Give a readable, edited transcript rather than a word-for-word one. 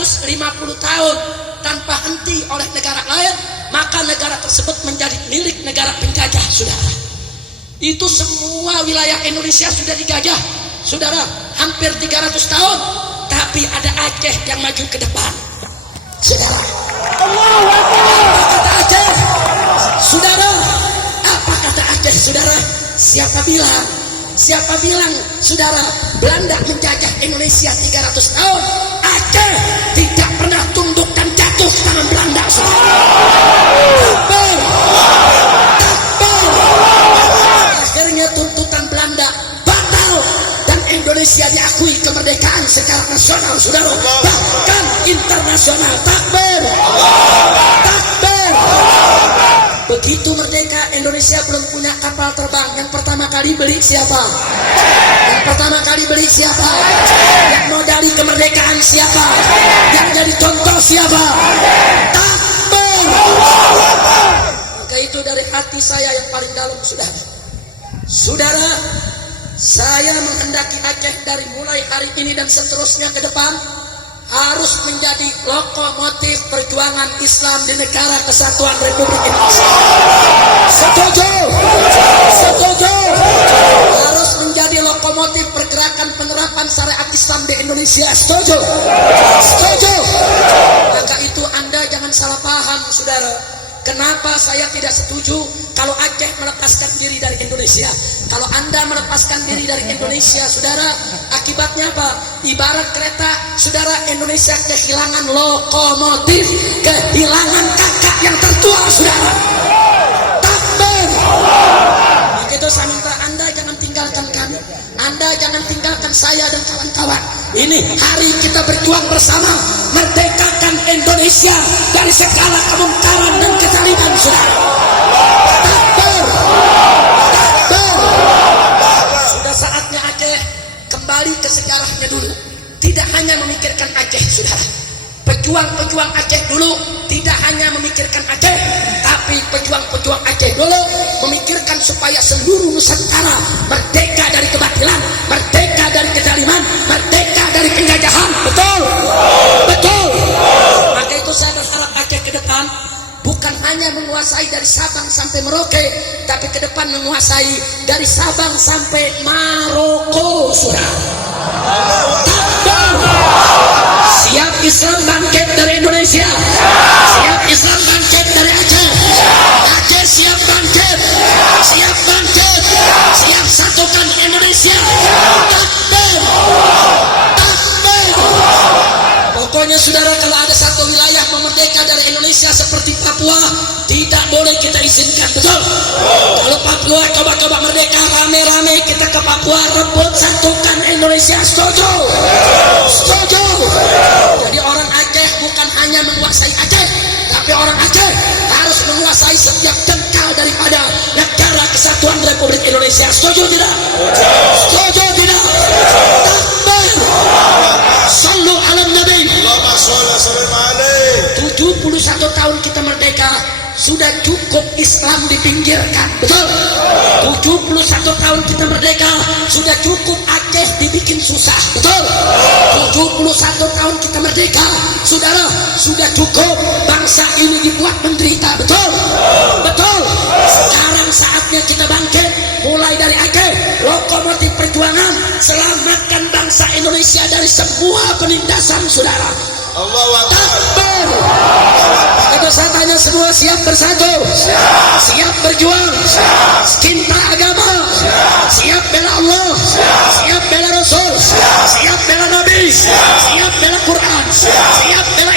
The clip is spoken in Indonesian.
250 tahun tanpa henti oleh negara lain, maka negara tersebut menjadi milik negara penjajah, saudara. Itu semua wilayah Indonesia sudah dijajah, saudara, hampir 300 tahun. Tapi ada Aceh yang maju ke depan, saudara. Apa kata Aceh, saudara? Apa kata Aceh, saudara? Siapa bilang, saudara, Belanda menjajah Indonesia 300 tahun? Aceh tidak pernah tunduk dan jatuh tangan Belanda, saudara. Akhirnya tuntutan Belanda batal dan Indonesia diakui kemerdekaan secara nasional, saudara, bahkan internasional. Takbir, takbir. Begitu merdeka, Indonesia belum punya kapal terbang. Yang pertama kali beli siapa? Yang pertama kali beli siapa? Yang modali kemerdekaan siapa? Yang jadi contoh siapa? Takbir. Maka itu dari hati saya yang paling dalam, saudara. Saudara, saya menghendaki Aceh dari mulai hari ini dan seterusnya ke depan harus menjadi lokomotif perjuangan Islam di negara kesatuan Republik Indonesia. Setuju? Setuju? Harus menjadi lokomotif pergerakan penerapan syariat Islam di Indonesia. Setuju? Setuju? Maka itu Anda jangan salah paham, saudara. Kenapa saya tidak setuju kalau Aceh melepaskan diri dari Indonesia? Kalau Anda melepaskan diri dari Indonesia, saudara, akibatnya apa? Ibarat kereta, saudara, Indonesia kehilangan lokomotif, kehilangan kakak yang tertua, saudara. Takbir. Maka itu saya minta Anda jangan tinggalkan kami. Anda jangan tinggalkan saya dan kawan-kawan. Ini hari kita berjuang bersama merdekakan Indonesia dari segala kemungkaran dan kezaliman, saudara. Takbir. Takbir. Sudah saatnya Aceh kembali ke sejarahnya dulu. Tidak hanya memikirkan Aceh, saudara. Pejuang-pejuang Aceh dulu tidak hanya memikirkan Aceh, tapi pejuang-pejuang Aceh dulu memikirkan supaya seluruh Nusantara merdeka dari kebatilan, merdeka dari kezaliman, merdeka dari penjajahan. Betul? Betul. Maka itu saya berharap Aceh ke depan bukan hanya menguasai dari Sabang sampai Merauke, tapi ke depan menguasai dari Sabang sampai Maroko, saudara. Siap Islam bangkit dari Indonesia, siap Islam bangkit dari Aceh. Aceh siap bangkit, siap bangkit, siap satukan Indonesia. Takbir, takbir. Pokoknya saudara, kalau ada satu wilayah memerdeka dari Indonesia seperti Papua, tidak boleh kita izinkan. Betul? Kalau Papua coba-coba merdeka, rame-rame kita ke Papua rebut satukan Indonesia. Setuju? Setuju? Jadi orang Aceh bukan hanya menguasai Aceh, tapi orang Aceh harus menguasai setiap jengkal daripada negara kesatuan Republik Indonesia. Setuju tidak? Setuju tidak? Takbir. Sallu ala Nabi. 71 tahun kita merdeka, sudah cukup Islam dipinggirkan. Betul? 71 tahun kita merdeka, sudah cukup Aceh dibikin susah. Betul? 71 tahun kita merdeka, saudara, sudah cukup bangsa ini dibuat menderita. Betul? Betul? Sekarang saatnya kita bangkit, mulai dari Aceh, lokomotif perjuangan, selamatkan bangsa Indonesia dari semua penindasan, saudara. Takbir. Itu saya tanya semua, siap bersatu, siap berjuang, cinta agama, siap bela Allah, siap bela Rasul, siap bela Nabi, siap bela Quran, siap bela